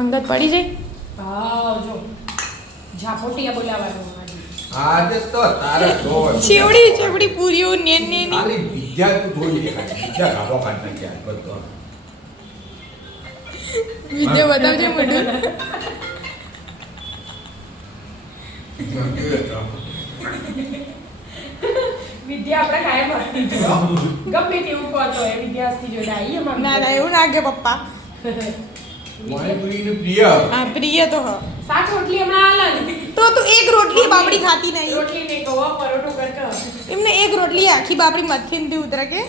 અંગત પડી જાય. હા જો ઝાપોટિયા બોલાવાનું આજે તો તારે ચેવડી પૂરીઓ નેન નેની. ખાલી બીજા તું ધોઈ દે બીજા ગાભો કાઢ નાખ્યા બધો વિડિયો બતાવજે મોઢું. વિદ્યા આપણે કાયમ હસતી જો ગમે તેવું કહો તો એ વિદ્યા હસતી જોડે આવી અમાર ના એવું ના કે પપ્પા. પાણીપુરીનું પ્રિય હા પ્રિય તો હ. શાક રોટલી હમણાં આલે ને તો તું એક રોટલી બાબડી ખાતી નહીં. રોટલી ને કહો પરોઠો કરતા એમને એક રોટલી આખી બાબડી મથીનથી ઉતરે કે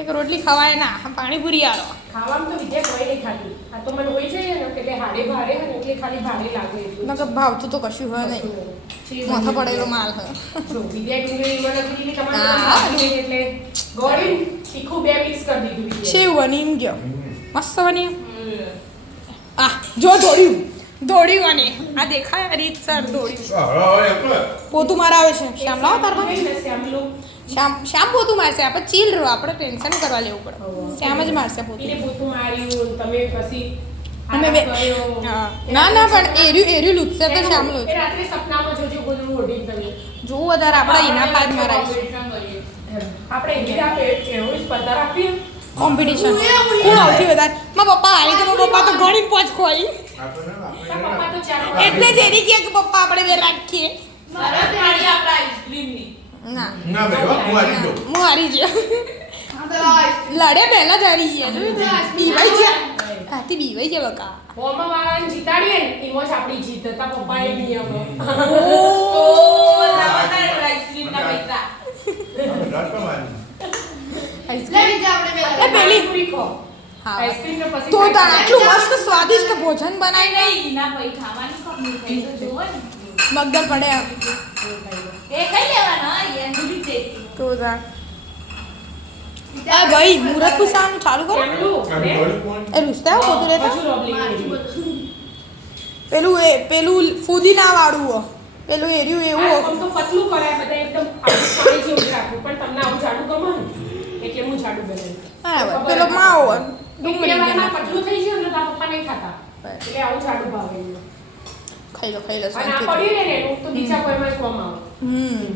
એક રોટલી ખવાય ના પાણીપુરી આલો. ખાવામાં તો વિદ્યા કોઈ નહીં ખાતી આ તો મને હોય છે ને એટલે હારે ભારે હે ને એટલે ખાલી ભારે લાગે એટલું નકર ભાવતું તો કશું હોય નહીં. માથા પડેલો માલ હ. જો વિદ્યા ડુંગળી મને કીધી કે હા. તમારે એટલે ગોળી તીખું બે મિક્સ કરી દીધું વિદ્યા શેવ બની એમ ગયો મસ્ત બની. આ જો દોડ્યું અને આ દેખાય રીતસર દોડ્યું. પોતું મારા આવે છે શ્યામ લાવો તારમાં. શ્યામ પોતું મારશે આપણે ચીલ રહો આપણે ટેન્શન કરવા લેવું પડે. શ્યામ જ મારશે પોતું. એને પોતું માર્યું તમે પછી અમે બે હા. ના પણ એર્યું લુચ્છે તો શ્યામ લુચ્છે. એ રાત્રે સપનામાં જોજો બોલું ઓઢી તમે જોવું વધારે આપણે એના પાદ મરાઈશું. આપણે હીરા એવું સ્પર્ધા રાખીએ કોમ્પિટિશન કોણ સૌથી વધારે. મારા પપ્પા આવી તો મારા પપ્પા તો ઘણી પોચ ખોઈ પપ્પા તો ચાર એટલે જ એની કે પપ્પા આપણે બે રાખીએ. ના ના બેટા હું આવી દઉં હું હારી ગયો. લડે પહેલા જ હારી ગયા. બીવાઈ ગયા હાથી બીવાઈ ગયા બકા. હોમાં વાળાને જીતાડીએ ને એમાં જ આપણી જીત હતા પપ્પાએ નિયમ એ પેલી પૂરી ખો હા આઈસ્ક્રીમ ને પછી તો તાણ આટલું મસ્ત સ્વાદિષ્ટ ભોજન બનાવીને મગદર પડે આમ. તો તાણ આ ગઈ મુરત પૂછવાનું ચાલુ કરો. એ રૂસ્તા પોતું લેતા પેલું ફુદીના વાળું હો. પેલું એર્યું એવું હો. આમ તો પતલું કરાય બધા એકદમ પાણી જેવું જ રાખવું પણ તમને આવું જાડું ગમે ને એટલે હું જાડું બનાવું બરાબર પેલો માવો ડુંગળી વાળા પતલું થઈ ગયું ને તો પપ્પા નહીં ખાતા એટલે આવું જાડું ભાવે એમને. ખાઈ લો અને આ શાંતિ. પડ્યું ને એનું તો બીજા કોઈમાં જ કોમ આવે હમ